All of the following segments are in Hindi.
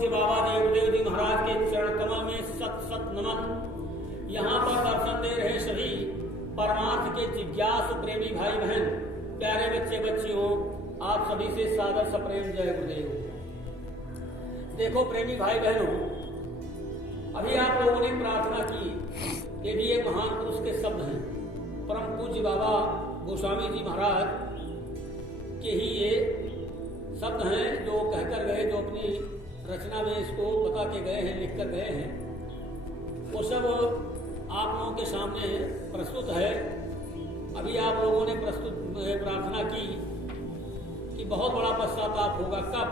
पूज्य बाबा देवदेव जी महाराज के चरण कमल में सत सत नमन। यहाँ पर दर्शन दे रहे सभी परमार्थ के जिज्ञासु प्रेमी भाई बहन, प्यारे बच्चे बच्चियों, आप सभी से सादर सप्रेम जय गुरुदेव। देखो प्रेमी भाई बहनों, अभी आप लोगों ने प्रार्थना की, ये भी एक महान पुरुष के शब्द हैं, परम पूज्य बाबा गोस्वामी जी महाराज के ही ये शब्द हैं जो कहकर गए, जो अपनी रचना में इसको बता के गए हैं, लिख कर गए हैं। वो सब आप लोगों के सामने प्रस्तुत है। अभी आप लोगों ने प्रस्तुत प्रार्थना की कि बहुत बड़ा पश्चाताप होगा। कब?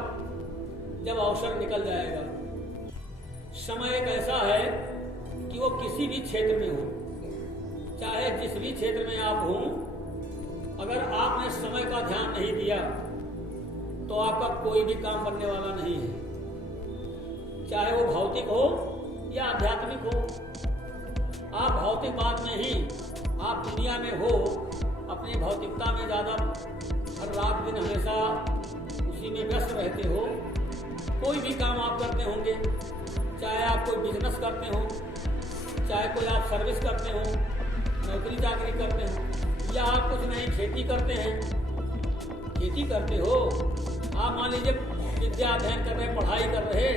जब अवसर निकल जाएगा। समय एक ऐसा है कि वो किसी भी क्षेत्र में हो, चाहे जिस भी क्षेत्र में आप हों, अगर आपने समय का ध्यान नहीं दिया तो आपका कोई भी काम बनने वाला नहीं है, चाहे वो भौतिक हो या आध्यात्मिक हो। आप भौतिक बात में ही, आप दुनिया में हो, अपनी भौतिकता में ज़्यादा हर रात दिन हमेशा उसी में व्यस्त रहते हो। कोई भी काम आप करते होंगे, चाहे आप कोई बिजनेस करते हो, चाहे कोई आप सर्विस करते हो, नौकरी चाकरी करते हो, या आप कुछ नहीं खेती करते हैं, खेती करते हो, आप मान लीजिए विद्या अध्ययन कर रहे, पढ़ाई कर रहे,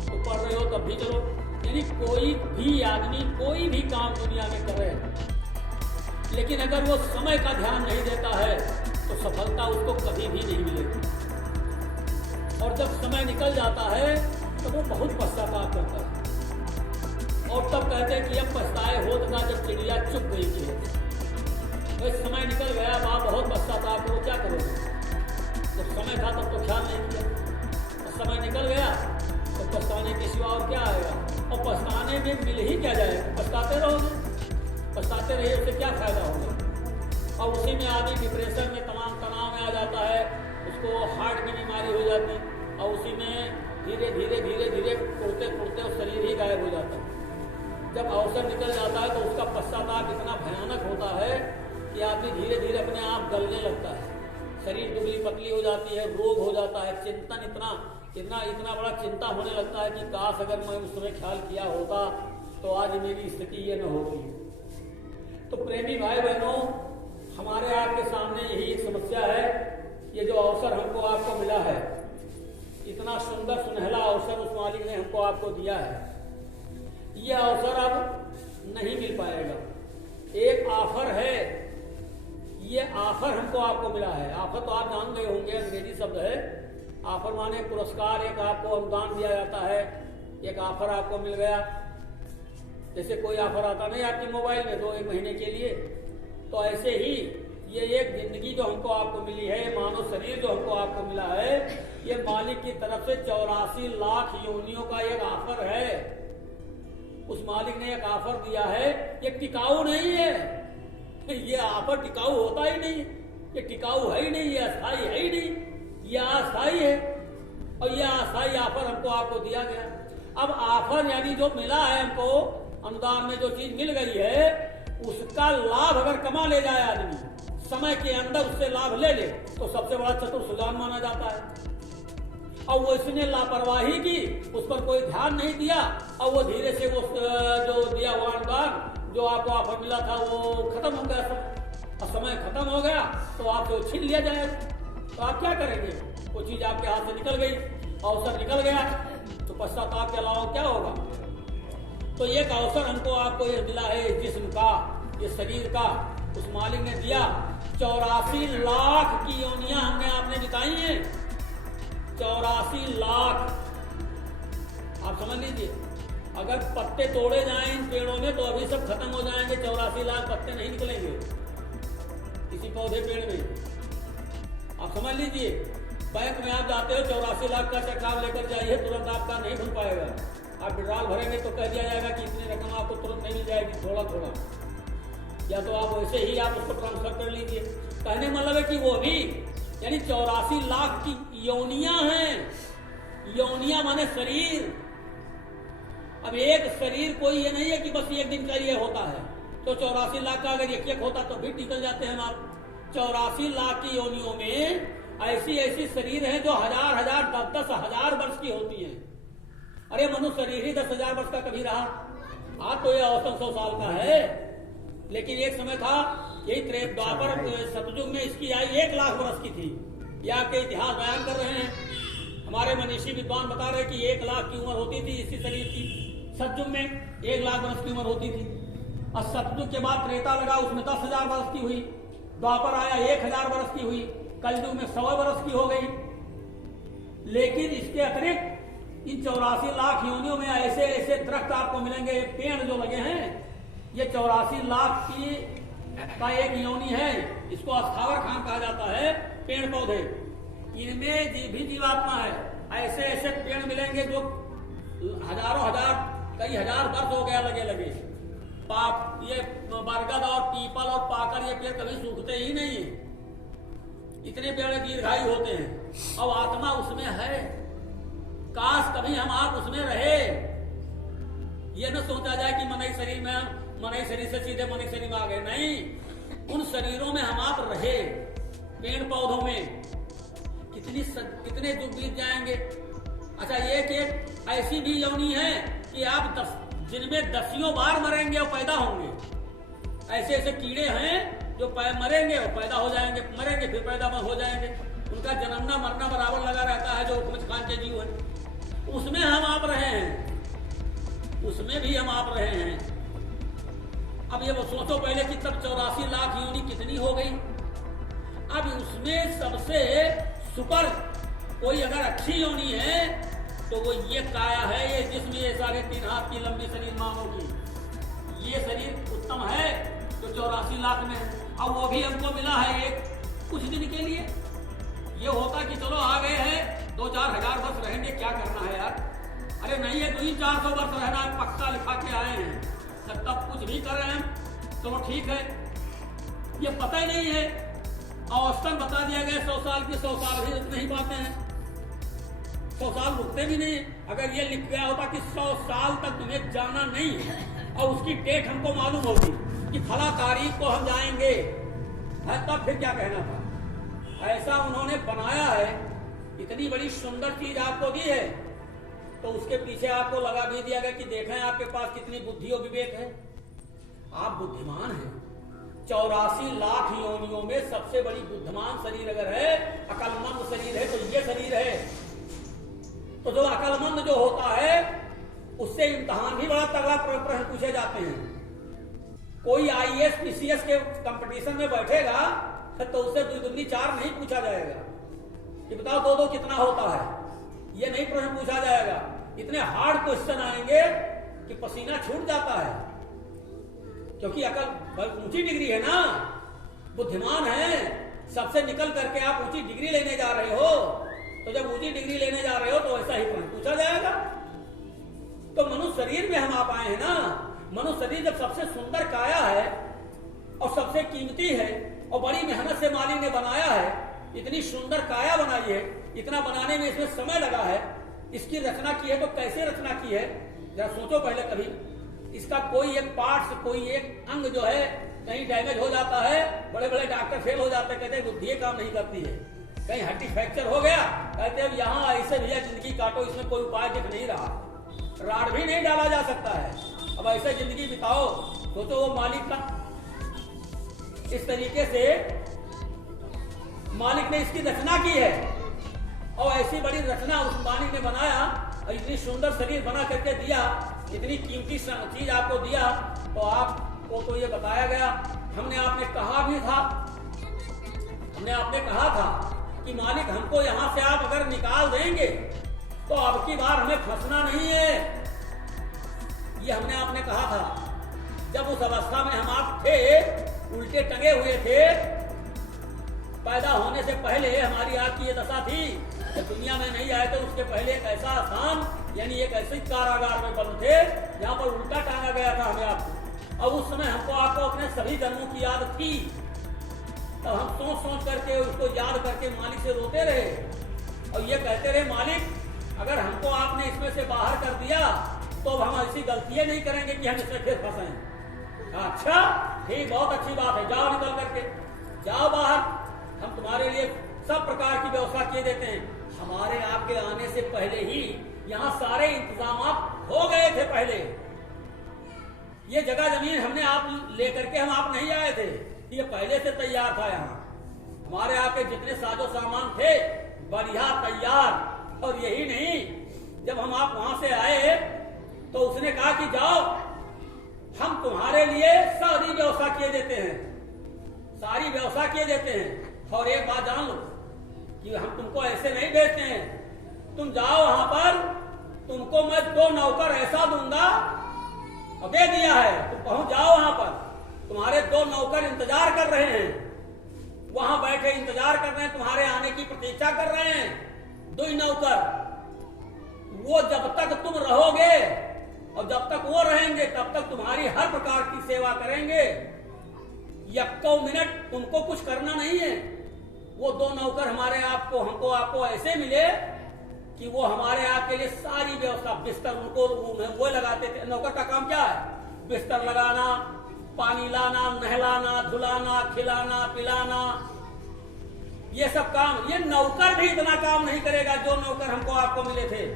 तो पढ़ रहे हो तब भी चलो। यानी कोई भी आदमी कोई भी काम दुनिया में करे, लेकिन अगर वो समय का ध्यान नहीं देता है तो सफलता उसको कभी भी नहीं मिलेगी। और जब समय निकल जाता है तो वो बहुत पश्चाताप करता है, और तब कहते हैं कि अब पछताए हो तथा जब चिड़िया चुप गई थी। तो समय निकल गया, आप बहुत पश्चाताप करो, क्या करोगे? जब समय था तब तो ख्याल नहीं किया, और समय निकल गया तो पछताने के सिवा और क्या आएगा? और पछताने में मिल ही क्या जाएगा? पछताते रहोगे, पछताते रहिए, उससे क्या फायदा होगा? और उसी में आदमी डिप्रेशन में, तमाम तनाव में आ जाता है, उसको हार्ट की बीमारी हो जाती है, और उसी में धीरे धीरे धीरे धीरे कुड़ते कुड़ते वो शरीर ही गायब हो जाता है। जब अवसर निकल जाता है तो उसका पश्चाताप इतना भयानक होता है कि आदमी धीरे धीरे अपने आप गलने लगता है, शरीर दुबली पतली हो जाती है, रोग हो जाता है, चिंतन इतना बड़ा चिंता होने लगता है कि काश अगर मैं उस समय ख्याल किया होता तो आज मेरी स्थिति ये न होती। तो प्रेमी भाई बहनों, हमारे आपके सामने यही एक समस्या है। ये जो अवसर हमको आपको मिला है, इतना सुंदर सुनहला अवसर उस मालिक ने हमको आपको दिया है, ये अवसर अब नहीं मिल पाएगा। एक ऑफर है, ये ऑफर हमको आपको मिला है। ऑफर तो आप जान गए होंगे, अंग्रेजी शब्द है। ऑफर माने पुरस्कार, एक आपको अनुदान दिया जाता है, एक ऑफर आपको मिल गया। जैसे कोई ऑफर आता नहीं आपकी मोबाइल में 2-1 महीने के लिए, तो ऐसे ही ये एक जिंदगी जो हमको आपको मिली है, मानव शरीर जो हमको आपको मिला है, ये मालिक की तरफ से 84 लाख योनियों का एक ऑफर है। उस मालिक ने एक ऑफर दिया है, ये टिकाऊ नहीं है, ये ऑफर टिकाऊ होता ही नहीं, ये टिकाऊ है ही नहीं, ये अस्थायी है ही नहीं, ये अस्थायी है। और ये अस्थायी ऑफर हमको आपको दिया गया। अब ऑफर यानी जो मिला है हमको, अनुदान में जो चीज मिल गई है, उसका लाभ अगर कमा ले जाए आदमी, समय के अंदर उससे लाभ ले ले, तो सबसे बड़ा चतुर सुजान माना जाता है। और वो इसने लापरवाही की, उस पर कोई ध्यान नहीं दिया, और वो धीरे से वो जो दिया हुआ अनुदान, जो आपको ऑफर मिला था, वो खत्म हो गया सब। और समय खत्म हो गया तो आपसे छीन लिया जाएगा, तो आप क्या करेंगे? वो चीज आपके हाथ से निकल गई, अवसर निकल गया, तो पश्चाताप के अलावा क्या होगा? तो एक अवसर हमको आपको ये मिला है, जिस्म का, ये शरीर का, उस मालिक ने दिया। 84 लाख की योनियां हमने आपने बिताई हैं, 84 लाख। आप समझ लीजिए, अगर पत्ते तोड़े जाएं इन पेड़ों में तो अभी सब खत्म हो जाएंगे, 84 लाख पत्ते नहीं निकलेंगे किसी पौधे पेड़ में। आप समझ लीजिए, बैंक में आप जाते हो, 84 लाख का चेक आप लेकर जाइए, तुरंत आपका नहीं खुल पाएगा। आप विड्रॉल भरेंगे तो कह दिया जाएगा कि इतनी रकम आपको तुरंत नहीं मिल जाएगी, थोड़ा थोड़ा, या तो आप वैसे ही आप उसको ट्रांसफर कर लीजिए। कहने मतलब है कि वो भी यानी 84 लाख की योनियां हैं। योनियां माने शरीर। अब एक शरीर कोई ये नहीं है कि बस एक दिन का ये होता है, तो 84 लाख का अगर एक होता तो भी निकल जाते हैं आप। 84 लाख की योनियों में ऐसी ऐसी शरीर हैं जो हजार हजार 10-10 हजार वर्ष की होती हैं। अरे मनुष्य शरीर ही 10,000 वर्ष का कभी रहा, आज तो ये औसतन 100 साल का है। लेकिन एक समय था, यही द्वापर सतयुग में इसकी आयु 1 लाख वर्ष की थी। ये आपके इतिहास बयान कर रहे हैं। हमारे मनीषी विद्वान बता रहे कि 1 लाख की उम्र होती थी इसी शरीर की। सतयुग में 1 लाख वर्ष की उम्र होती थी। और सतयुग के बाद त्रेता लगा, उसमें 10,000 वर्ष की हुई। द्वापर आया 1,000 वर्ष की हुई। कलयुग में 100 वर्ष की हो गई। लेकिन इसके अतिरिक्त इन 84 लाख योनियों में ऐसे ऐसे दरख्त आपको मिलेंगे, पेड़ जो लगे हैं, ये 84 लाख की का एक योनि है। इसको अस्थावर खान कहा जाता है। पेड़ पौधे, इनमें भी जीवात्मा है। ऐसे ऐसे पेड़ मिलेंगे जो हजारों हजार, कई हजार वर्ष हो गया लगे लगे। ये बरगद और पीपल और पाकर, ये पेड़ कभी सूखते ही नहीं है। इतने पेड़ दीर्घायु होते हैं। और आत्मा उसमें है। काश कभी हम आप उसमें रहे। ये न सोचा जाए कि मनई शरीर में, मनई शरीर से सीधे मनई शरीर में आ गए। नहीं, उन शरीरों में हम आप रहे। पेड़ पौधों में कितने युग बीत जाएंगे। अच्छा, एक ऐसी भी योनि है कि आप जिनमें 10 बार मरेंगे और पैदा होंगे। ऐसे ऐसे कीड़े हैं जो मरेंगे और पैदा हो जाएंगे, मरेंगे फिर पैदा हो जाएंगे। उनका जन्मना मरना बराबर लगा रहता है, जो हुकमत खान के जीव है। उसमें हम आप रहे हैं, उसमें भी हम आप रहे हैं। अब ये वो सोचो पहले कि तब 84 लाख योनि कितनी हो गई। अब उसमें सबसे सुपर कोई अगर अच्छी योनि है तो वो ये काया है, ये जिसमें ये 3.5 हाथ की लंबी शरीर मानव की, ये शरीर उत्तम है जो 84 लाख में है। अब वो भी हमको मिला है एक कुछ दिन के लिए। ये होता कि चलो आ गए हैं, 2-4 हजार वर्ष रहेंगे, क्या करना है यार। अरे नहीं, ये 200-400 वर्ष रहना है, पक्का लिखा के आए हैं। तब कुछ भी कर रहे हैं, चलो ठीक है। ये पता ही नहीं है। औसतन बता दिया गया 100 साल की, 100 साल भी नहीं पाते हैं। 100 साल रुकते भी नहीं। अगर ये लिख गया होता कि 100 साल तक तुम्हें जाना नहीं है और उसकी डेट हमको मालूम होती कि फला तारीख को हम जाएंगे, तब फिर क्या कहना था। ऐसा उन्होंने बनाया है। इतनी बड़ी सुंदर चीज आपको दी है तो उसके पीछे आपको लगा भी दिया गया कि देखें आपके पास कितनी बुद्धि और विवेक है, आप बुद्धिमान हैं। 84 लाख योनियों में सबसे बड़ी बुद्धिमान शरीर अगर है, अकलमंद शरीर है, तो ये शरीर है। तो जो अकलमंद जो होता है उससे इम्तहान भी बड़ा तगड़ा प्रश्न पूछे जाते हैं। कोई IAS PCS के कंपटीशन में बैठेगा तो उससे 2-2-4 नहीं पूछा जाएगा कि बताओ 2-2 कितना होता है। ये नहीं प्रश्न पूछा जाएगा। इतने हार्ड क्वेश्चन आएंगे कि पसीना छूट जाता है, क्योंकि अकल ऊंची डिग्री है ना, बुद्धिमान है। सबसे निकल करके आप ऊंची डिग्री लेने जा रहे हो, तो जब ऊंची डिग्री लेने जा रहे हो तो ऐसा ही प्रश्न पूछा जाएगा। तो मनुष्य शरीर में हम आप आए हैं ना। मनुष्य शरीर जब सबसे सुंदर काया है और सबसे कीमती है और बड़ी मेहनत से मालिक ने बनाया है, इतनी सुंदर काया बनाई है, इतना बनाने में इसमें समय लगा है, इसकी रचना की है, तो कैसे रचना की है जरा सोचो पहले कभी। इसका कोई एक पार्ट, कोई एक अंग जो है कहीं डैमेज हो जाता है, बड़े बड़े डॉक्टर फेल हो जाते हैं, कहते हैं बुद्धि काम नहीं करती है। कहीं हड्डी फ्रैक्चर हो गया, कहते हैं यहाँ ऐसे भैया जिंदगी काटो, इसमें कोई उपाय दिख नहीं रहा, राड भी नहीं डाला जा सकता है। अब ऐसे जिंदगी बिताओ, सोचो वो मालिक का इस तरीके से मालिक ने इसकी रचना की है और ऐसी बड़ी रचना उस मालिक ने बनाया और इतनी सुंदर शरीर बना करके दिया, इतनी कीमती चीज आपको दिया, तो आपको तो ये बताया गया। हमने आपने कहा भी था, हमने आपने कहा था कि मालिक हमको यहाँ से आप अगर निकाल देंगे तो अब की बार हमें फंसना नहीं है। ये हमने आपने कहा था। जब उस अवस्था में हम आप थे, उल्टे टंगे हुए थे, पैदा होने से पहले हमारी आपकी ये दशा थी। जब दुनिया में नहीं आए तो उसके पहले एक ऐसा स्थान, यानी एक ऐसे कारागार में बंद थे जहाँ पर उल्टा टांगा गया था हमें आपको। और उस समय हमको आपको अपने सभी जन्मों की याद थी। तब हम सोच सोच करके उसको याद करके मालिक से रोते रहे और ये कहते रहे, मालिक अगर हमको आपने इसमें से बाहर कर दिया तो अब हम ऐसी गलतियां नहीं करेंगे कि हम इसमें फिर फंसे। अच्छा ठीक, बहुत अच्छी बात है, जाओ निकल करके जाओ बाहर, हम तुम्हारे लिए सब प्रकार की व्यवस्था किए देते हैं, हमारे आपके आने से पहले ही यहाँ सारे इंतजाम हो गए थे। पहले ये जगह जमीन हमने आप लेकर के हम आप नहीं आए थे, ये पहले से तैयार था। यहाँ हमारे आपके जितने साजो सामान थे बढ़िया तैयार। और यही नहीं, जब हम आप वहां से आए तो उसने कहा कि जाओ हम तुम्हारे लिए सारी व्यवस्था किए देते हैं, सारी व्यवस्था किए देते हैं। और एक बात जान लो कि हम तुमको ऐसे नहीं भेजते हैं, तुम जाओ वहां पर, तुमको मैं 2 नौकर ऐसा दूंगा, और दे दिया है, तुम पहुंच जाओ वहां पर, तुम्हारे 2 नौकर इंतजार कर रहे हैं, वहां बैठे इंतजार कर रहे हैं, तुम्हारे आने की प्रतीक्षा कर रहे हैं। 2 नौकर, वो जब तक तुम रहोगे और जब तक वो रहेंगे तब तक तुम्हारी हर प्रकार की सेवा करेंगे। 1 मिनट तुमको कुछ करना नहीं है। वो 2 नौकर हमारे आपको हमको आपको ऐसे मिले कि वो हमारे आपके लिए सारी व्यवस्था, बिस्तर उनको वो लगाते थे। नौकर का काम क्या है? बिस्तर लगाना, पानी लाना, नहलाना, धुलाना, खिलाना, पिलाना, ये सब काम। ये नौकर भी इतना काम नहीं करेगा जो नौकर हमको आपको मिले थे।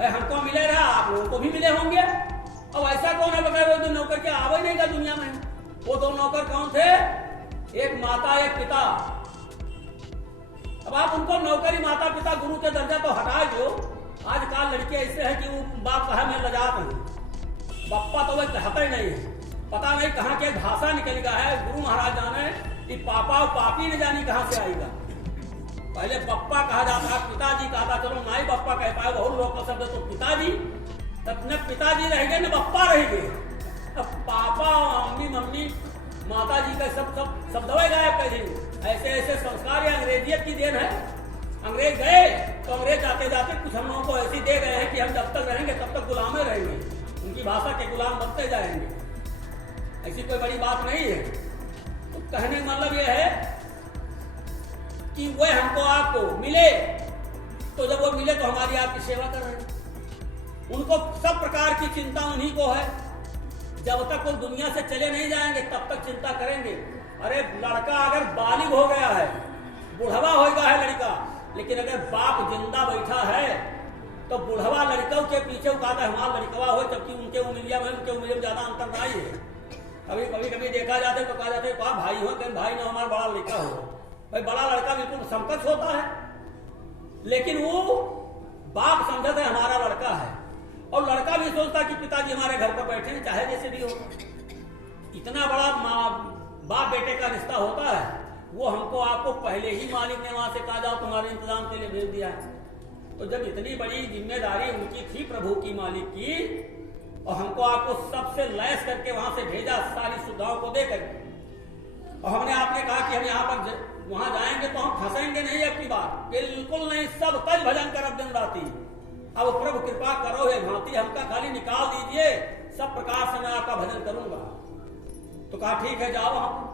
हमको मिले रहा, आप लोगों को भी मिले होंगे। अब ऐसा कौन है बताए, वो 2 नौकर क्या आवे नहीं का दुनिया में? वो 2 नौकर कौन थे? एक माता, एक पिता। अब आप उनको नौकरी, माता पिता, गुरु के दर्जा तो हटा दो। आजकल लड़के ऐसे हैं कि वो बाप कहा मैं लजात हूँ, बप्पा तो वह कहता ही नहीं है। पता नहीं कहाँ के भाषा निकल गया है। गुरु महाराज जाने कि पापा और पापी न जानी कहाँ से आएगा। पहले बप्पा कहा जाता है, पिताजी कहा था, चलो ना ही बप्पा कह पाए, बहुत लोग का शब्द तो पिताजी, तब न पिताजी रह गए न बप्पा रह गए। अब पापा, मम्मी, माता जी का सब दवाई गायब कर दी। ऐसे ऐसे संस्कार या अंग्रेजियत की देन है। अंग्रेज गए तो अंग्रेज जाते जाते कुछ हम लोगों को ऐसी दे गए हैं कि हम जब तक रहेंगे तब तक गुलामे रहेंगे, उनकी भाषा के गुलाम बनते जाएंगे। ऐसी कोई बड़ी बात नहीं है। तो कहने का मतलब यह है कि वह हमको आपको मिले, तो जब वो मिले तो हमारी आपकी सेवा कर रहे हैं। उनको सब प्रकार की चिंता उन्हीं को है। जब तक वो दुनिया से चले नहीं जाएंगे तब तक चिंता करेंगे। अरे लड़का अगर बालिग हो गया है, बुढ़वा हो गया है लड़का, लेकिन अगर बाप जिंदा बैठा है तो बुढ़वा लड़कों के पीछे उठाता है हमारा लड़कवा हो, जबकि उनके उंगलियां में उनके उंगलियों में ज्यादा अंतर नहीं है। कभी देखा जाता है तो कहा जाता है कहा भाई हो, कहीं भाई ना हमारा बड़ा लड़का हो। भाई बड़ा लड़का बिल्कुल समकक्ष होता है, लेकिन वो बाप समझता है हमारा लड़का है, और लड़का भी सोचता कि पिताजी हमारे घर पर बैठे हैं, चाहे जैसे भी हो। इतना बड़ा बाप बेटे का रिश्ता होता है। वो हमको आपको पहले ही मालिक ने वहां से कहा जाओ तुम्हारे इंतजाम के लिए भेज दिया है। तो जब इतनी बड़ी जिम्मेदारी उनकी थी प्रभु की, मालिक की, और हमको आपको सबसे लैस करके वहां से भेजा, सारी सुविधाओं को देकर। और हमने आपने कहा कि हम यहाँ पर वहां जाएंगे तो हम फंसेंगे नहीं। अब की बात बिल्कुल नहीं, सब तज भजन कर दिन राती। अब प्रभु कृपा करो हे भांति, हमका खाली निकाल दीजिए, सब प्रकार से मैं आपका भजन करूंगा। तो कहा ठीक है जाओ। हम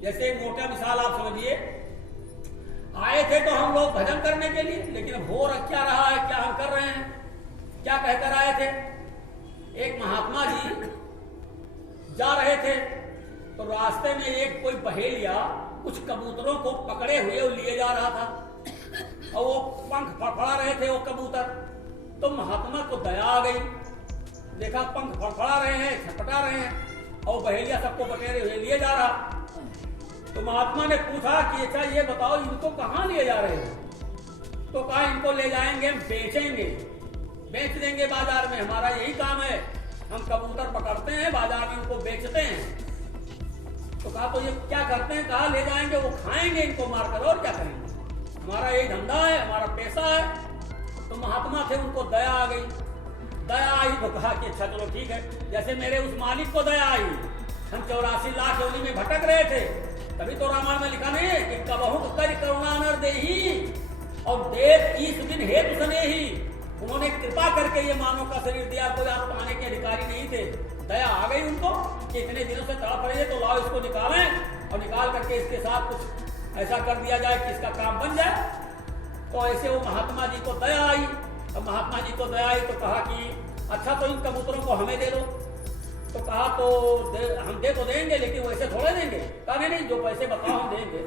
जैसे एक मोटा मिसाल आप समझिए, आए थे तो हम लोग भजन करने के लिए, लेकिन अब हो क्या रहा है, क्या हम कर रहे हैं, क्या कहकर आए थे। एक महात्मा जी जा रहे थे तो रास्ते में एक कोई बहेलिया कुछ कबूतरों को पकड़े हुए लिए जा रहा था, और वो पंख फड़फड़ा रहे थे वो कबूतर। तो महात्मा को दया आ गई, देखा पंख फड़फड़ा रहे हैं, छटपटा रहे हैं, और बहेलिया सबको बटेरे हुए लिए जा रहा। तो महात्मा ने पूछा कि अच्छा ये बताओ इनको कहाँ लिए जा रहे हो। तो कहा इनको ले जाएंगे, हम बेचेंगे, बेच देंगे बाजार में, हमारा यही काम है। हम कबूतर पकड़ते हैं, बाजार में उनको बेचते हैं। तो कहा तो ये क्या करते हैं। कहा ले जाएंगे, वो खाएंगे इनको मारकर, और क्या करेंगे, हमारा यही धंधा है, हमारा पैसा है। तो महात्मा थे, उनको दया आ गई। दया आई तो कहा कि अच्छा चलो ठीक है। जैसे मेरे उस मालिक को दया आई, हम 84 लाख योनि में भटक रहे थे, तभी तो रामायण में लिखा नहीं है कि कबहू कर करुणा नर देही और देव ईस दिन हेतु सने ही। उन्होंने कृपा करके ये मानव का शरीर दिया, कोई आप पाने के अधिकारी नहीं थे। दया आ गई उनको कि इतने दिनों से तड़प रही है, तो लाओ इसको निकालें, और निकाल करके इसके साथ कुछ ऐसा कर दिया जाए कि इसका काम बन जाए। तो ऐसे वो महात्मा जी को दया आई। अब महात्मा जी को दया आई तो कहा कि अच्छा तो इन कबूतरों को हमें दे दो। तो कहा तो हम दे तो देंगे, लेकिन वैसे थोड़े देंगे। कहा नहीं, जो पैसे बताओ हम देंगे,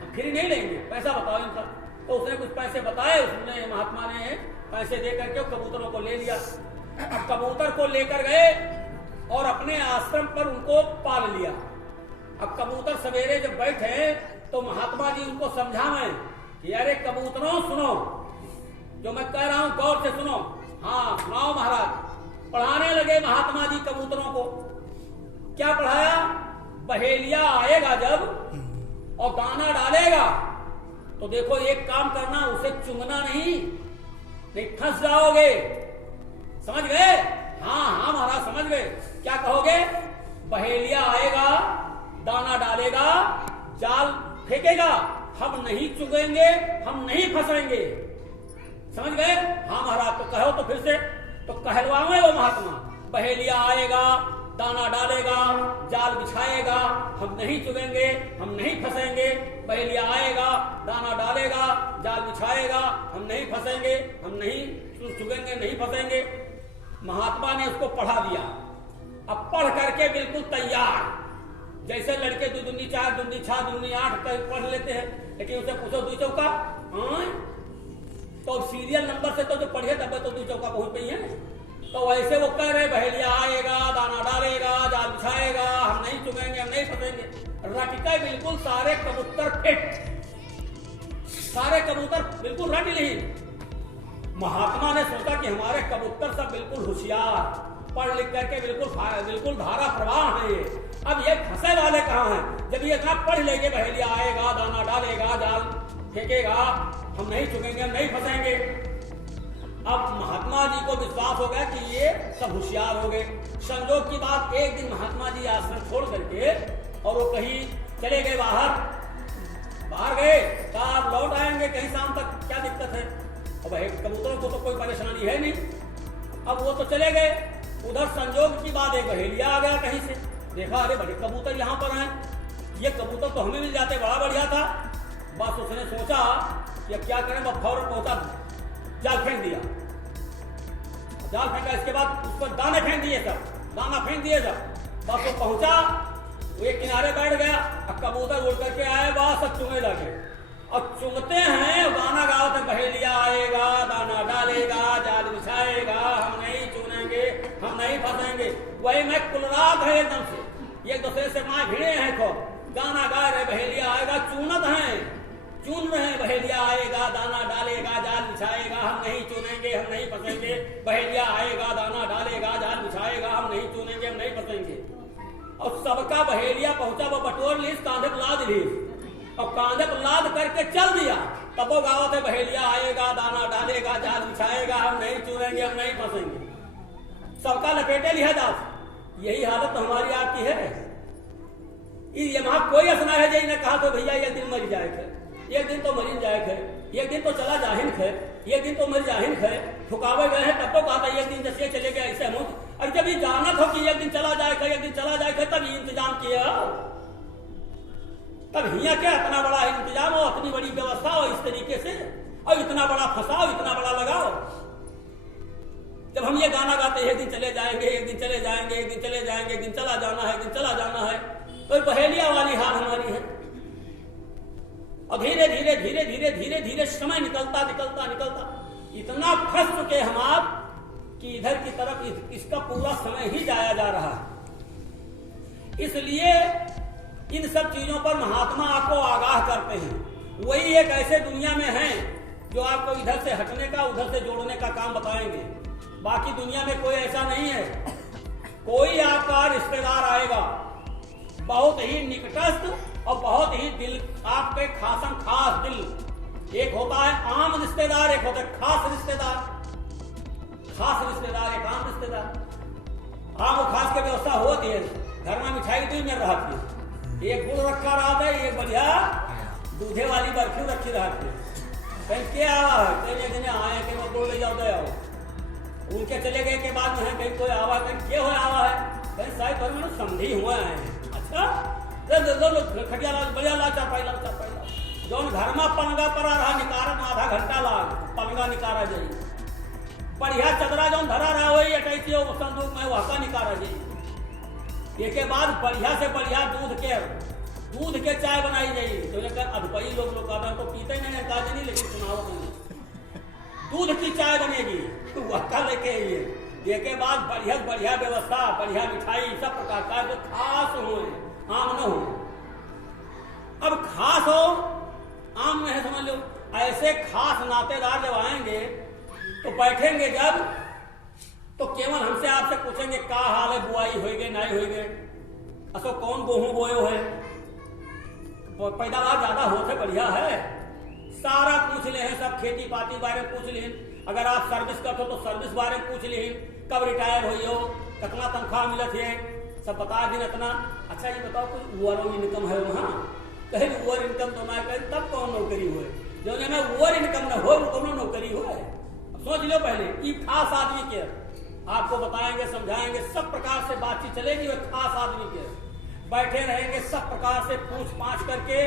हम फ्री नहीं लेंगे, पैसा बताओ इनका। तो उसने कुछ पैसे बताए, उसने महात्मा ने पैसे दे करके कबूतरों को ले लिया। अब कबूतर को लेकर गए और अपने आश्रम पर उनको पाल लिया। अब कबूतर सवेरे जब बैठे तो महात्मा जी उनको समझावें कि अरे कबूतरों सुनो, जो मैं कह रहा हूं गौर से सुनो। हाँ सुनाओ महाराज। पढ़ाने लगे महात्मा जी कबूतरों को। क्या पढ़ाया? बहेलिया आएगा जब और दाना डालेगा तो देखो एक काम करना, उसे चुंगना नहीं फंस जाओगे। समझ गए? हाँ हाँ महाराज समझ गए। क्या कहोगे? बहेलिया आएगा, दाना डालेगा, जाल फेंकेगा, हम नहीं चुगेंगे, हम नहीं फंसेंगे। समझ गए? हाँ महाराज। तो कहो तो फिर से तो कहलवावे वो महात्मा। बहेलिया आएगा, दाना डालेगा, जाल बिछाएगा, हम नहीं चुगेंगे, हम नहीं फंसेंगे। बहेलिया आएगा, दाना डालेगा, जाल बिछाएगा, हम नहीं फंसेंगे, हम नहीं चुगेंगे, नहीं फंसेंगे। महात्मा ने उसको पढ़ा दिया। अब पढ़ करके बिल्कुल तैयार, जैसे लड़के 2 दूनी 4 दूनी 6 दूनी 8 पढ़ लेते हैं, लेकिन उसे पूछो 2 चौका तो सीरियल नंबर से तो जो पढ़े तब तो 2 चौका पहुंच गई है। तो वैसे वो कह रहे बहेलिया आएगा, दाना डालेगा, जाल बिछाएगा, हम नहीं चुगेंगे, हम नहीं फंसेंगे। रटके बिल्कुल सारे कबूतर फिट, सारे कबूतर बिल्कुल रट ली। महात्मा ने सोचा कि हमारे कबूतर सब बिल्कुल होशियार, पढ़ लिख करके बिल्कुल धारा प्रवाह है। अब ये फंसे वाले कहाँ हैं? जब ये कहा पढ़ लेंगे बहेलिया आएगा, दाना डालेगा, जाल फेंकेगा, हम नहीं चुकेंगे, हम नहीं फंसेंगे। अब महात्मा जी को विश्वास हो गया कि ये सब होशियार हो गए। संजोग की बात, एक दिन महात्मा जी आश्रम छोड़ करके और वो कहीं चले गए बाहर गए, कहा लौट आएंगे कहीं शाम तक, क्या दिक्कत है। अब कबूतरों को तो कोई परेशानी है नहीं। अब वो तो चले गए। उधर संजोग की बात, एक बहेलिया आ गया कहीं से, देखा अरे बड़े कबूतर यहाँ पर हैं, ये कबूतर तो हमें मिल जाते, बड़ा बढ़िया था। बस उसने सोचा कि अब क्या करें, बस फौरन पहुंचा, जाल फेंक दिया। जाल फेंका, इसके बाद उस पर दाने फेंक दिए सब, दाना फेंक दिए सब। बस वो पहुंचा, वो एक किनारे बैठ गया, अब कबूतर उड़ करके आए, बस सब चुंगने लगे। और चुंगते हैं, गाना गाते बहेलिया आएगा, दाना डालेगा, जाल बिछाएगा, हम नहीं चुनेंगे, हम नहीं फंसेंगे। वही मैं कुलरात है एकदम से, एक दूसरे से माँ भिड़े हैं, तो गाना गा रहे बहेलिया आएगा, चूनत हैं, चुन रहे हैं बहेलिया आएगा, दाना डालेगा, जाल बिछाएगा, हम नहीं चुनेंगे, हम नहीं फंसेंगे। बहेलिया आएगा, दाना डालेगा, जाल बिछाएगा, हम नहीं चुनेंगे, हम नहीं फंसेंगे। और सबका बहेलिया पहुंचा, वो बटोर ली, कांधे पर लाद ली और कांधे पर लाद करके चल दिया। तब वो गावत है बहेलिया आएगा, दाना डालेगा, जाल बिछाएगा, हम नहीं चुनेंगे, हम नहीं फंसेंगे। सबका लपेटे लिया दास। यही हालत तो हमारी आपकी है। ये वहां कोई असना है जी ने कहा तो भैया एक दिन मर जाए थे, एक दिन तो मरीन जाए थे, एक दिन तो चला जाहिन थे, एक दिन तो मर जाहिन थे, ठुकावे गए हैं, तब तो कहा था एक दिन जैसे चले गए ऐसे हम। और जब ये जाना था कि एक दिन चला जाए थे, एक दिन चला जाए थे, तब ये इंतजाम किया। तब हिया क्या इतना बड़ा इंतजाम हो, इतनी बड़ी व्यवस्था हो इस तरीके से, और इतना बड़ा फंसाओ, इतना बड़ा लगाओ। जब हम ये गाना गाते हैं, एक दिन चले जाएंगे, एक दिन चले जाएंगे, एक दिन चले जाएंगे, एक दिन चला जाना है, एक दिन चला जाना है, तो बहेलिया वाली हाल हमारी है। और धीरे धीरे धीरे धीरे धीरे धीरे समय निकलता निकलता निकलता इतना फंस चुके हम आप कि इधर की तरफ इसका पूरा समय ही जाया जा रहा है। इसलिए इन सब चीजों पर महात्मा आपको आगाह करते हैं। वही एक ऐसे दुनिया में हैं जो आपको इधर से हटने का, उधर से जोड़ने का काम बताएंगे। बाकी दुनिया में कोई ऐसा नहीं है। कोई आपका रिश्तेदार आएगा बहुत ही निकटस्थ और बहुत ही दिल आपके खास दिल। एक होता है आम रिश्तेदार, एक होता है खास रिश्तेदार। खास रिश्तेदार, एक आम रिश्तेदार। आम और खास की व्यवस्था होती है, घर में मिठाई भी मिल रहा थी, एक गुड़ रखा रहा था, एक बढ़िया दूधे वाली बर्फी रखी रहा थी। कहीं क्या आवा है, कहीं दिन आए कहीं वो गुड़ ले जाओ गया हो, उनके चले गए के बाद में कहीं कोई आवा, कहीं क्या हो आवा है, कहीं शायद पर मैंने समझी हुआ है। अच्छा खटिया बढ़िया ला चापाई जौन घर में पलंगा पर रहा निकारा आधा घंटा लाग पलंगा निकारा जाइए। बढ़िया चदरा जौन धरा रहा वही अटैची हो संदूक में वहां निकारा जाइए। एक बाद बढ़िया से बढ़िया दूध के चाय बनाई जाइए। तो अधपई लोग तो पीते नहीं, नहीं लेकिन दूध की चाय बनेगी, वह का लेके आइए। ये के बाद बढ़िया बढ़िया व्यवस्था, बढ़िया मिठाई सब प्रकार का, जो खास हो, आम न हो। अब खास हो, आम में है, समझ लो। ऐसे खास नातेदार जब आएंगे तो बैठेंगे जब, तो केवल हमसे आपसे पूछेंगे का हाल है, बुआई होएगे नहीं होएगे, असो कौन गेहूं बोयो है, पैदावार ज्यादा होते बढ़िया है, सारा पूछ ले हैं, सब खेती पाती बारे में पूछ लें। अगर आप सर्विस करते हो तो सर्विस बारे में पूछ लें, कब रिटायर हो, कितना तनख्वाह मिलत है, सब बता दिन इतना। अच्छा ये बताओ कुछ ओवर इनकम है वहाँ, कहीं ओवर इनकम तो ना करें तब कौन नौकरी हुए, जो में ओवर इनकम न हो वो नौकरी हुए। सोच लो पहले, ये खास आदमी के आपको बताएंगे, समझाएंगे, सब प्रकार से बातचीत चलेगी। वह खास आदमी के बैठे रहेंगे, सब प्रकार से पूछ पाछ करके,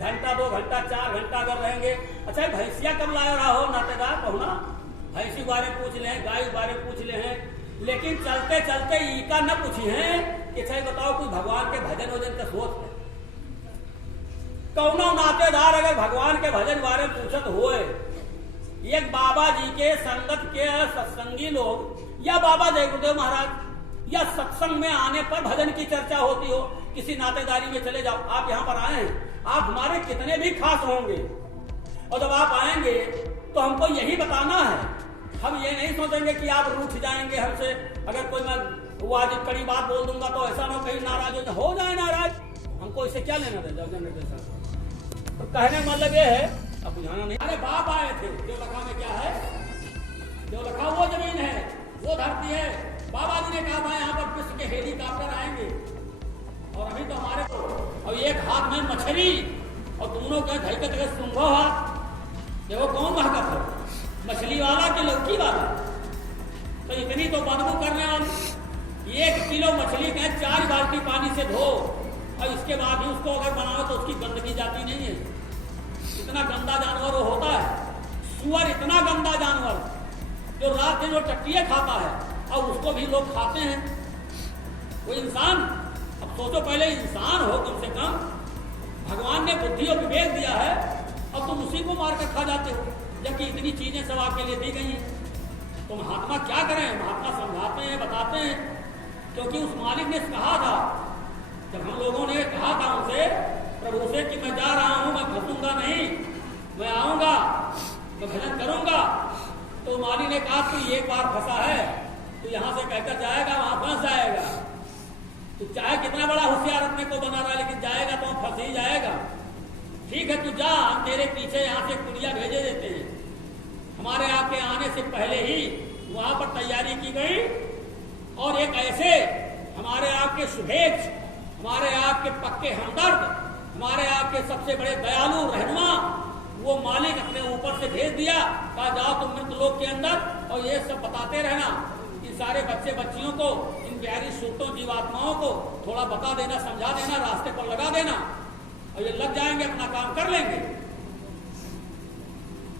घंटा 2 घंटा 4 घंटा अगर रहेंगे। अच्छा भैंसिया कब लाया रहा हो नातेदार पहुना, भैंसी बारे पूछ ले, गाय बारे पूछ ले हैं, लेकिन चलते चलते ईका न पूछी है कि अच्छा बताओ कुछ भगवान के भजन वजन का सोच है। कौनो नातेदार अगर भगवान के भजन बारे पूछत होए, एक बाबा जी के संगत के सत्संगी लोग या बाबा जय गुरुदेव महाराज या सत्संग में आने पर भजन की चर्चा होती हो, किसी नातेदारी में चले जाओ, आप यहाँ पर आए हैं, आप हमारे कितने भी खास होंगे, और जब आप आएंगे तो हमको यही बताना है। हम ये नहीं सोचेंगे कि आप रूठ जाएंगे हमसे, अगर कोई मैं वाजिब कड़ी बात बोल दूंगा तो ऐसा ना कहीं नाराज हो जाए नाराज, हमको इससे क्या लेना देना। तो कहने मतलब ये है, अब बुझाना नहीं। अरे बाप आए थे, जो लखा में क्या है, जो लखा वो जमीन है, वो धरती है। बाबा जी ने कहा था यहाँ पर विश्व के हेलीकॉप्टर आएंगे, और अभी तो हमारे को अब एक हाथ में मछली और दोनों के धैकत के सुंघो हाथ, देखो कौन महकत है, मछली वाला कि लौकी वाला। तो इतनी तो बदबू करने वाली, 1 किलो मछली के 4 बाल्टी पानी से धो, और इसके बाद भी उसको अगर बनाओ तो उसकी गंदगी जाती नहीं है। इतना गंदा जानवर वो होता है, सुअर इतना गंदा जानवर जो रात दिन वो टट्टियाँ खाता है, और उसको भी लोग खाते हैं। वो इंसान, अब सोचो पहले इंसान हो कम से कम, भगवान ने बुद्धि और विवेक दिया है, अब तुम उसी को मार कर खा जाते हो, जबकि इतनी चीजें सब आपके लिए दी गई हैं। तो महात्मा क्या करें, महात्मा समझाते हैं, बताते हैं, क्योंकि उस मालिक ने कहा था, जब हम लोगों ने कहा था उनसे, प्रभु से कि मैं जा रहा हूं, मैं फंसूंगा नहीं, मैं आऊंगा, मैं भजन करूंगा, तो माली ने कहा तू एक बार फंसा है, तो यहां से कहकर जाएगा वहां फंस जाएगा। तू चाहे कितना बड़ा होशियार अपने को बना रहा है, लेकिन जाएगा तो फंस ही जाएगा। ठीक है तू जा, हम तेरे पीछे यहाँ से कुड़िया भेजे देते हैं। हमारे आपके आने से पहले ही वहां पर तैयारी की गई, और एक ऐसे हमारे आपके शुभेच्छ, हमारे आपके पक्के हमदर्द, हमारे आपके सबसे बड़े दयालु रहनुमा, वो मालिक अपने ऊपर से भेज दिया, कहा जाओ तुम मृत लोक के अंदर, और ये सब बताते रहना, इन सारे बच्चे बच्चियों को, इन प्यारी सूरतों जीवात्माओं को थोड़ा बता देना, समझा देना, रास्ते पर लगा देना, और ये लग जाएंगे, अपना काम कर लेंगे।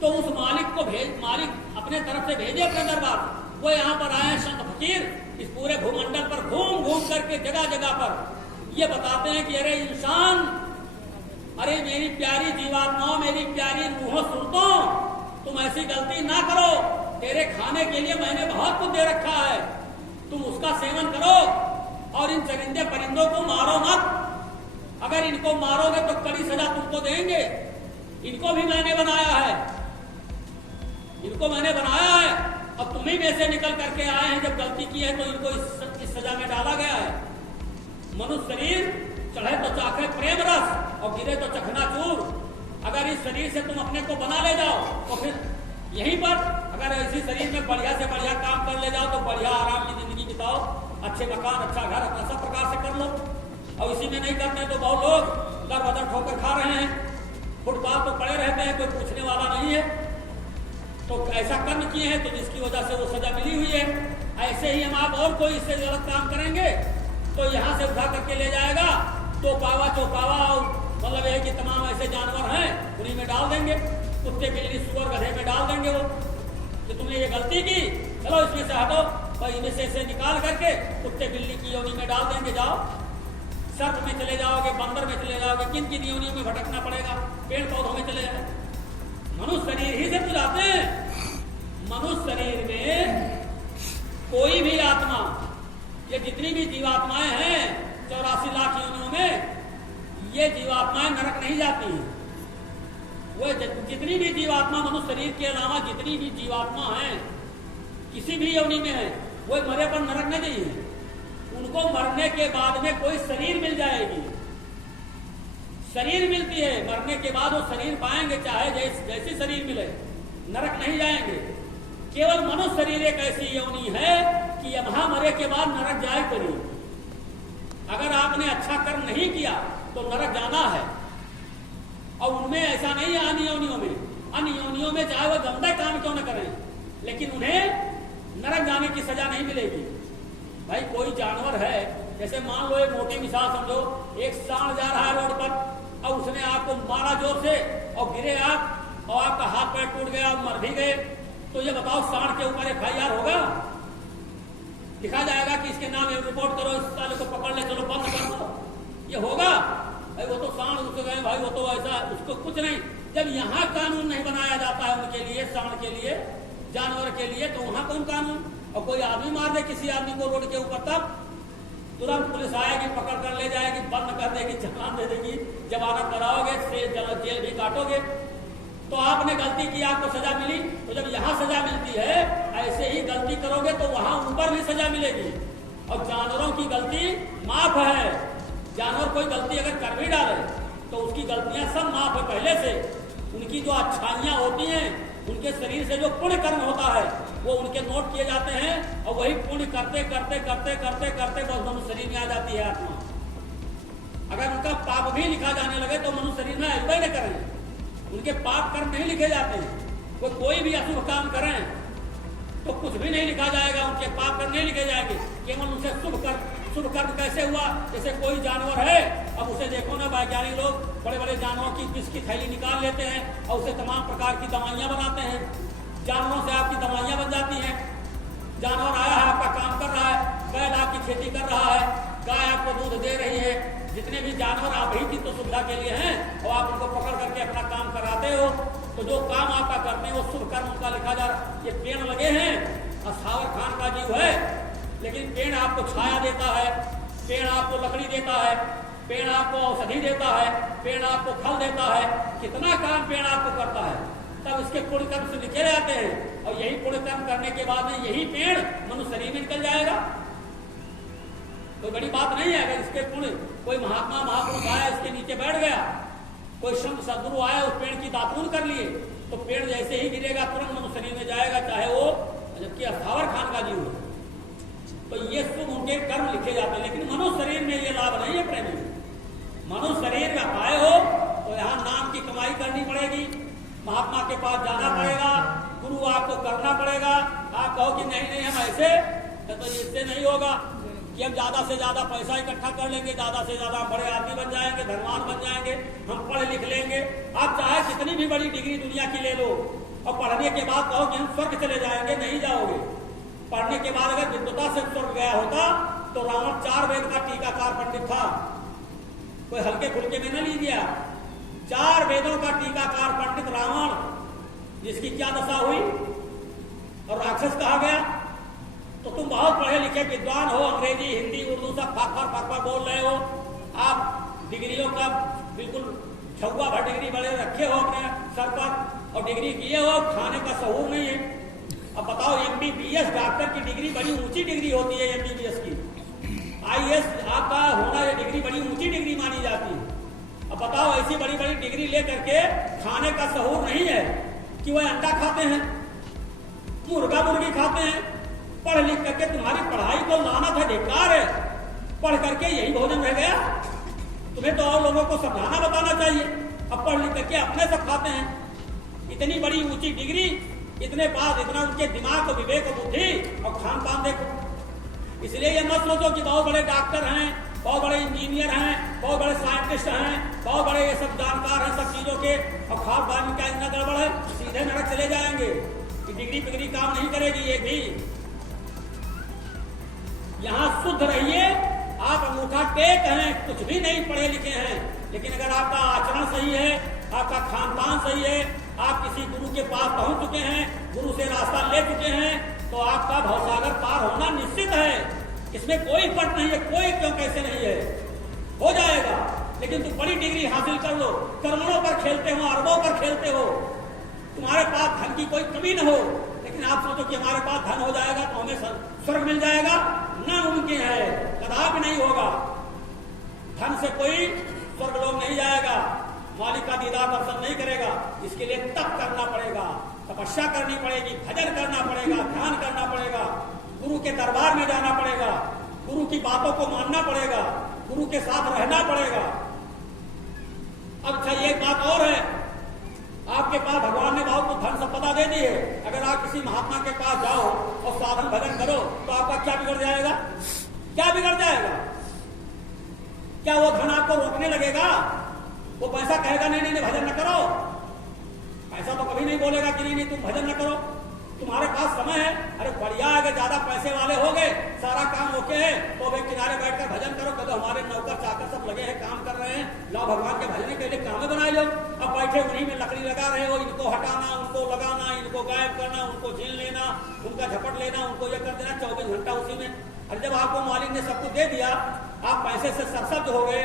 तो उस मालिक को मालिक अपने तरफ से भेजे अपने दरबार, वो यहाँ पर आए संत फकीर, इस पूरे भूमंडल पर घूम घूम करके जगह जगह पर ये बताते हैं कि अरे इंसान, अरे मेरी प्यारी जीवात्माओं, मेरी प्यारी रूहों सुरतों, तुम ऐसी गलती ना करो, तेरे खाने के लिए मैंने बहुत कुछ दे रखा है, तुम उसका सेवन करो, और इन चरिंदे परिंदों को मारो मत, अगर इनको मारोगे तो कड़ी सजा तुमको देंगे। इनको भी मैंने बनाया है, इनको मैंने बनाया है, अब तुम्ही में से निकल करके आए हैं, जब गलती की है तो इनको इस सजा में डाला गया है। मनुष्य शरीर चढ़े तो चाखे प्रेम रस, और गिरे तो चखना चूर। अगर इस शरीर से तुम अपने को बना ले जाओ, तो फिर यहीं पर अगर इसी शरीर में बढ़िया से बढ़िया काम कर ले जाओ, तो बढ़िया आराम की जिंदगी बिताओ, अच्छे मकान, अच्छा घर, अपना सब प्रकार से कर लो। और इसी में नहीं करते तो बहुत लोग दर बदर ठोकर खा रहे हैं, फुटपाथ तो पड़े रहते हैं, कोई पूछने वाला नहीं है। तो ऐसा कर्म किए हैं तो जिसकी वजह से वो सजा मिली हुई है। ऐसे ही हम आप और कोई इससे गलत काम करेंगे तो यहाँ से उठा करके ले जाएगा, तो पावा चौपावा, मतलब है कि तमाम ऐसे जानवर हैं उन्हीं में डाल देंगे, कुत्ते बिल्ली सुअर गधे में डाल देंगे वो, कि तुमने ये गलती की, चलो इसमें से हटो, और इनमें से निकाल करके कुत्ते बिल्ली की योनि में डाल देंगे, जाओ सर्प में चले जाओगे, बंदर में चले जाओगे, किन किन योनियों में भटकना पड़ेगा, पेड़ पौधों में चले जाओ। मनुष्य शरीर ही से बुलाते हैं, मनुष्य शरीर में कोई भी आत्मा, ये जितनी भी जीवात्माएं हैं 84 लाख योनियों में, ये जीवात्माएं नरक नहीं जाती हैं। वो जितनी भी जीवात्मा मनुष्य शरीर के अलावा जितनी भी जीवात्मा हैं किसी भी योनि में है, वो मरे पर नरक नहीं है। उनको मरने के बाद में कोई शरीर मिल जाएगी, शरीर मिलती है, मरने के बाद वो शरीर पाएंगे, चाहे जैसी शरीर मिले, नरक नहीं जाएंगे। केवल मनुष्य शरीर एक ऐसी योनि है कि यहां मरे के बाद नरक जाए करी। अगर आपने अच्छा कर्म नहीं किया तो नरक जाना है। और उनमें ऐसा नहीं है अन्य योनियों में, अन्य योनियों में चाहे वो गंदा काम क्यों न करें, लेकिन उन्हें नरक जाने की सजा नहीं मिलेगी। भाई कोई जानवर है, जैसे मान लो एक मोटी मिसाल समझो, एक सांड जा रहा है रोड पर और उसने आपको मारा जोर से और गिरे आप और आपका हाथ पैर टूट गया, मर भी गए, तो ये बताओ सांड के ऊपर FIR होगा? लिखा जाएगा कि इसके नाम रिपोर्ट करो, इस साले को पकड़ ले, चलो बंद कर दो, ये होगा? भाई वो तो सांड उसको गए, भाई वो तो ऐसा, उसको कुछ नहीं। जब यहाँ कानून नहीं बनाया जाता है उनके लिए, सांड के लिए, जानवर के लिए, तो वहां कौन कानून? और कोई आदमी मार दे किसी आदमी को रोड के ऊपर, तब तुरंत पुलिस आएगी, पकड़ कर ले जाएगी, बंद कर देगी, चालान दे देगी, जमानत कराओगे, जेल भी काटोगे। तो आपने गलती की, आपको सजा मिली। तो जब यहाँ सजा मिलती है, ऐसे ही गलती करोगे तो वहां ऊपर भी सजा मिलेगी। और जानवरों की गलती माफ है। जानवर कोई गलती अगर कर भी डाले तो उसकी गलतियां सब माफ है पहले से। उनकी जो अच्छाइयां होती हैं, उनके शरीर से जो पुण्य कर्म होता है, वो उनके नोट किए जाते हैं, और वही पुण्य करते करते करते करते करते बस मनुष्य शरीर में आ जाती है आत्मा। अगर उनका पाप भी लिखा जाने लगे तो मनुष्य शरीर में ऐसा ही नहीं करें, उनके पाप कर्म नहीं लिखे जाते हैं। वो कोई भी अशुभ काम करें तो कुछ भी नहीं लिखा जाएगा, उनके पाप कर्म नहीं लिखे जाएंगे, केवल उनसे शुभ कर्म कैसे हुआ? जैसे कोई जानवर है, अब उसे देखो ना, वैज्ञानिक लोग बड़े बड़े जानवरों की विष की थैली निकाल लेते हैं और उसे तमाम प्रकार की दवाइयां बनाते हैं। जानवरों से आपकी दवाइयां बन जाती हैं। जानवर आया है, आपका काम कर रहा है, बैल आपकी खेती कर रहा है, गाय आपको दूध दे रही है, जितने भी जानवर आप ही की तो सुविधा के लिए हैं, और आप उनको पकड़ करके अपना काम कराते हो। तो जो काम आपका करते हैं वो शुभ कर्म उनका लिखा जा रहा है। ये पेड़ लगे हैं, असावर खान का जीव है, लेकिन पेड़ आपको छाया देता है, पेड़ आपको लकड़ी देता है, पेड़ आपको औषधि देता है, पेड़ आपको फल देता है, कितना काम पेड़ आपको करता है। तब इसके पुण्य कर्म से लिखे जाते हैं, और यही पुण्य कर्म करने के बाद में यही पेड़ मनुष्य शरीर में निकल जाएगा। कोई बड़ी बात नहीं है। अगर इसके पुण्य, कोई महात्मा महापुरुष आया, इसके नीचे बैठ गया, कोई संत सदगुरु आया, उस पेड़ की दातून कर लिए, तो पेड़ जैसे ही गिरेगा तुरंत मनुष्य शरीर में जाएगा, चाहे वो जबकि असावर खान का जीव हो। तो ये शुभ उनके कर्म लिखे जाते हैं। लेकिन मनुष्य शरीर में ये लाभ नहीं है प्रेमी। मनुष्य शरीर में पाए हो तो यहाँ नाम की कमाई करनी पड़ेगी, महात्मा के पास जाना पड़ेगा, गुरु आपको करना पड़ेगा। आप कहो कि नहीं नहीं हम ऐसे, तो इससे नहीं होगा कि हम ज्यादा से ज्यादा पैसा इकट्ठा कर लेंगे, ज्यादा से ज्यादा बड़े आदमी बन जाएंगे, धनवान बन जाएंगे, हम पढ़ लिख लेंगे। आप चाहे कितनी भी बड़ी डिग्री दुनिया की ले लो, और पढ़ने के बाद कहो कि हम स्वर्ग चले जाएंगे, नहीं जाओगे। पढ़ने के बाद अगर विद्वता से स्वर्ग गया होता तो रावण 4 वेद का टीकाकार पंडित था, कोई हल्के फुल्के में न लीजिए। 4 वेदों का टीकाकार पंडित रावण, जिसकी क्या दशा हुई और राक्षस कहा गया। तो तुम बहुत पढ़े लिखे विद्वान हो, अंग्रेजी हिंदी उर्दू सब फाक बोल रहे हो, आप डिग्रियों का बिल्कुल छुआ भर डिग्री बड़े रखे हो अपने सर पर, और डिग्री किए हो, खाने का शऊर नहीं है। अब बताओ, MBBS डॉक्टर की डिग्री बड़ी ऊंची डिग्री होती है, MBBS की। IAS आपका होना, ये डिग्री बड़ी ऊंची डिग्री मानी जाती है। अब बताओ, ऐसी बड़ी बड़ी डिग्री लेकर के खाने का शऊर नहीं है कि वह अंडा खाते हैं, मुर्गा मुर्गी खाते हैं। पढ़ लिख करके तुम्हारी पढ़ाई को लानत है, धिक्कार है। पढ़ करके यही भोजन रह गया। तुम्हें तो और लोगों को समझाना बताना चाहिए। अब पढ़ लिख करके अपने सब खाते हैं। इतनी बड़ी ऊंची डिग्री, इतने बाद इतना उनके दिमाग को विवेक और बुद्धि और खान पान देखो। इसलिए ये मत सोचो कि बहुत बड़े डॉक्टर हैं, बहुत बड़े इंजीनियर हैं, बहुत बड़े साइंटिस्ट हैं, बहुत बड़े ये सब जानकार हैं सब चीजों के, और खाद पानी का इतना गड़बड़ है, सीधे नरक चले जाएंगे। डिग्री पिग्री काम नहीं करेगी ये भी। यहाँ शुद्ध रहिए। आप अंगूठा टेक हैं, कुछ भी नहीं पढ़े लिखे हैं, लेकिन अगर आपका आचरण सही है, आपका खान पान सही है, आप किसी गुरु के पास पहुंच चुके हैं, गुरु से रास्ता ले चुके हैं, तो आपका भवसागर पार होना निश्चित है। इसमें कोई फर्क नहीं है, कोई क्यों कैसे नहीं है, हो जाएगा। लेकिन तुम बड़ी डिग्री हासिल कर लो, करोड़ों पर खेलते हो, अरबों पर खेलते हो, तुम्हारे पास धन की कोई कमी न हो, लेकिन आप सोचो कि हमारे पास धन हो जाएगा तो हमें स्वर्ग मिल जाएगा, नामुमकिन है, कदापि नहीं होगा। धन से कोई स्वर्ग लोग नहीं जाएगा, मालिक का दीदार दर्शन नहीं करेगा। इसके लिए तप करना पड़ेगा, तपस्या करनी पड़ेगी, भजन करना पड़ेगा, ध्यान करना पड़ेगा, गुरु के दरबार में जाना पड़ेगा, गुरु की बातों को मानना पड़ेगा, गुरु के साथ रहना पड़ेगा। अब अच्छा एक बात और है, आपके पास भगवान ने बहुत कुछ धन संपदा दे दी है, अगर आप किसी महात्मा के पास जाओ और साधन भजन करो तो आपका क्या बिगड़ जाएगा? क्या बिगड़ जाएगा? क्या वो धन आपको रोकने लगेगा? वो पैसा कहेगा नहीं नहीं नहीं भजन न करो? ऐसा तो कभी नहीं बोलेगा कि नहीं नहीं तुम भजन न करो। तुम्हारे पास समय है, अरे बढ़िया, अगर ज्यादा पैसे वाले हो गए, सारा काम ओके है, तो वे किनारे बैठकर भजन करो। कदो हमारे नौकर चाकर सब लगे हैं, काम कर रहे हैं, लाओ भगवान के भजन के लिए काम बनाए लो। अब बैठे उन्हीं में लकड़ी लगा रहे हो, इनको हटाना, उनको लगाना, इनको गायब करना, उनको झील लेना, उनका झपट लेना, उनको ये कर देना, 24 घंटा उसी में। और जब आपको मालिक ने सब कुछ दे दिया, आप पैसे से सरसब्ज हो गए,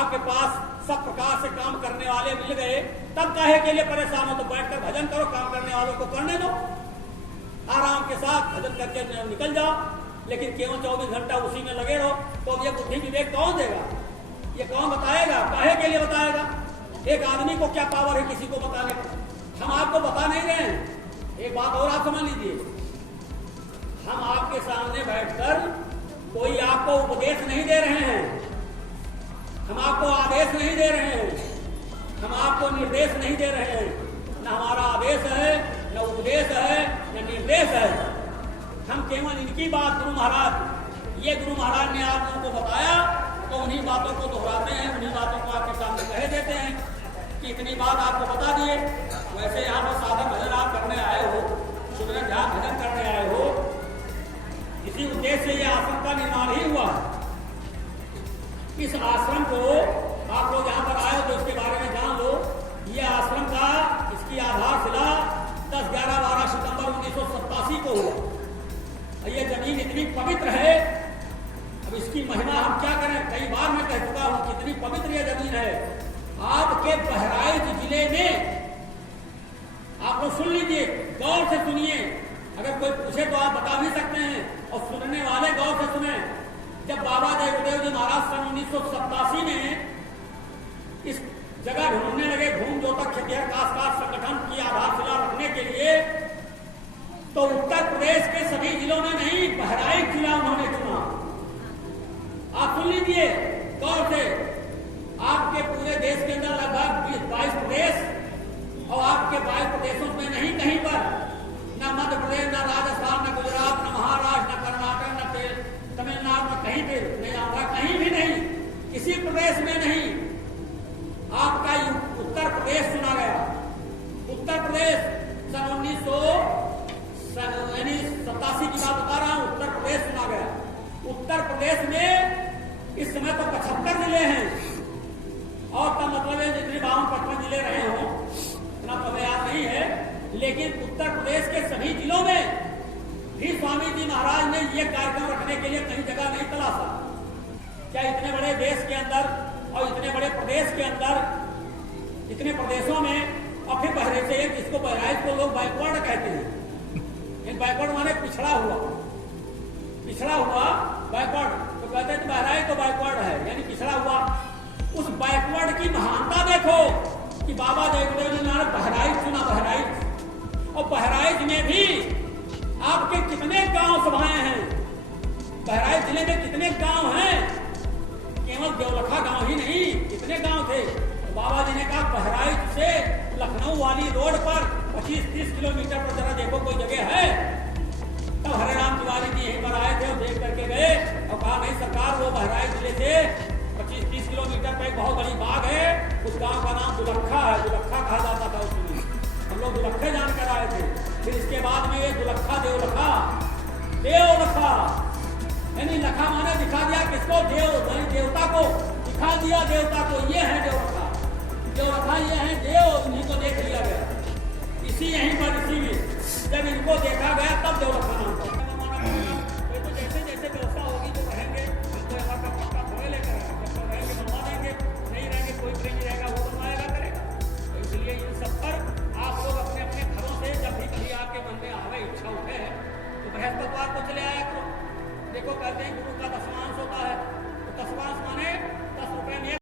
आपके पास सब प्रकार से काम करने वाले मिल गए, तब काहे के लिए परेशान हो? तो बैठकर भजन करो, काम करने वालों को करने दो, आराम के साथ भजन करके निकल जाओ। लेकिन केवल 24 घंटा उसी में लगे रहो, तो ये बुद्धि विवेक कौन देगा? ये कौन बताएगा? काहे के लिए बताएगा? एक आदमी को क्या पावर है किसी को बताने का? हम आपको बता नहीं रहे हैं। एक बात और आप समझ लीजिए, हम आपके सामने बैठकर कोई आपको उपदेश नहीं दे रहे हैं, हम आपको आदेश नहीं दे रहे हैं, हम आपको निर्देश नहीं दे रहे हैं। न हमारा आदेश है, न उपदेश है, न निर्देश है। हम केवल इनकी बात, गुरु महाराज, ये गुरु महाराज ने आप लोगों को बताया, तो उन्हीं बातों को दोहराते हैं, उन्हीं बातों को आपके सामने कह देते हैं कि इतनी बात आपको बता दिए। वैसे यहाँ पर साधन भजन आप करने आए हो, सुबह ध्यान भजन करने आए हो, इसी उद्देश्य से ये आश्रम का निर्माण ही हुआ। इस आश्रम को आप लोग यहाँ पर आए हो तो इसके बारे में जान लो। ये आश्रम का, इसकी आधारशिला 10, 11, 12 सितंबर 1987 को हुआ। ये जमीन इतनी पवित्र है, अब इसकी महिमा हम क्या करें? कई बार मैं कह चुका हूं कितनी पवित्र ये जमीन है। आपके बहराइच जिले में, आप लोग सुन लीजिए, गौर से सुनिए, अगर कोई पूछे तो आप बता भी सकते हैं, और सुनने वाले गौर से सुने। जब बाबा जयदेव जी महाराज सन 1987 में इस जगह ढूंढने लगे, घूम जो तक खेतिहर काश्तकार संगठन की आधारशिला रखने के लिए, तो उत्तर प्रदेश के सभी जिलों में नहीं, बहराइच जिला उन्होंने चुना। आप सुन लीजिए गौर से, आपके पूरे देश के अंदर लगभग 22 प्रदेश, और आपके 22 प्रदेशों में नहीं कहीं पर, न मध्य प्रदेश, न राजस्थान, न गुजरात, न महाराष्ट्र, न कर्नाटक, न तमिलनाडु में कहीं भी नहीं, आंध्रा कहीं भी नहीं, किसी प्रदेश में नहीं, आपका उत्तर प्रदेश चुना गया। उत्तर प्रदेश सन 1987 की बात बता रहा हूं, उत्तर प्रदेश चुना गया। उत्तर प्रदेश में इस समय तो 75 जिले हैं, और तब मतलब है जितने 52-55 जिले रहे हों, इतना तो याद नहीं है, लेकिन उत्तर प्रदेश के सभी जिलों में भी स्वामी जी महाराज ने ये कार्यक्रम रखने के लिए कहीं जगह नहीं तलाशा। क्या इतने बड़े देश के अंदर और इतने बड़े प्रदेश के अंदर, इतने प्रदेशों में, और फिर बहरे से एक, जिसको बहराइच को लोग बैकवर्ड कहते हैं, इन बैकवर्ड माने पिछड़ा हुआ, पिछड़ा हुआ बैकवर्ड, तो कहते हैं बहराइच तो बैकवर्ड है, यानी पिछड़ा हुआ। उस बैकवर्ड की महानता देखो कि बाबा जयदेव जी ने बहराइच चुना, बहराइच, और बहराइच में भी आपके कितने गांव सभाएं हैं, बहराइच जिले में कितने गांव हैं, केवल देवलखा गांव ही नहीं, कितने गांव थे। तो बाबा जी ने कहा बहराइच से लखनऊ वाली रोड पर 25-30 किलोमीटर पर जरा देखो कोई जगह है। तब हरिराम तिवारी जी यहीं पर आए थे और देख करके गए और कहा नहीं सरकार, वो बहराइच जिले से 25-30 किलोमीटर पर एक बहुत बड़ी बाग है, उस गांव का नाम दुलखा है, दुलखा कहा जाता था उसमें। हम लोग दुलखे जानकर आए थे। फिर इसके बाद में ये दुलखा देवलखा, देवलखा यानी लखा माने दिखा दिया किसको? देवता को दिखा दिया, देवता को ये है देवलखा, देवलखा ये है देव, उन्हीं को देख लिया गया। यहीं पर इसी में जब इनको देखा गया तब दौलत का नाम पड़ा। तो जैसे जैसे व्यवस्था होगी जो रहेंगे हमको यहाँ का पक्का थोड़े लेकर जब तक रहेंगे बनवा देंगे, नहीं रहेंगे कोई प्रेमी रहेगा वो बनवाएगा करेगा। तो इसलिए इन सब पर आप लोग अपने अपने घरों से जब भी कभी आपके मन में आवे इच्छा उठे तो बृहस्पतिवार को चले आया करो। देखो कहते हैं गुरु का दशमांश होता है, तो दशमांश माने 10 रुपए में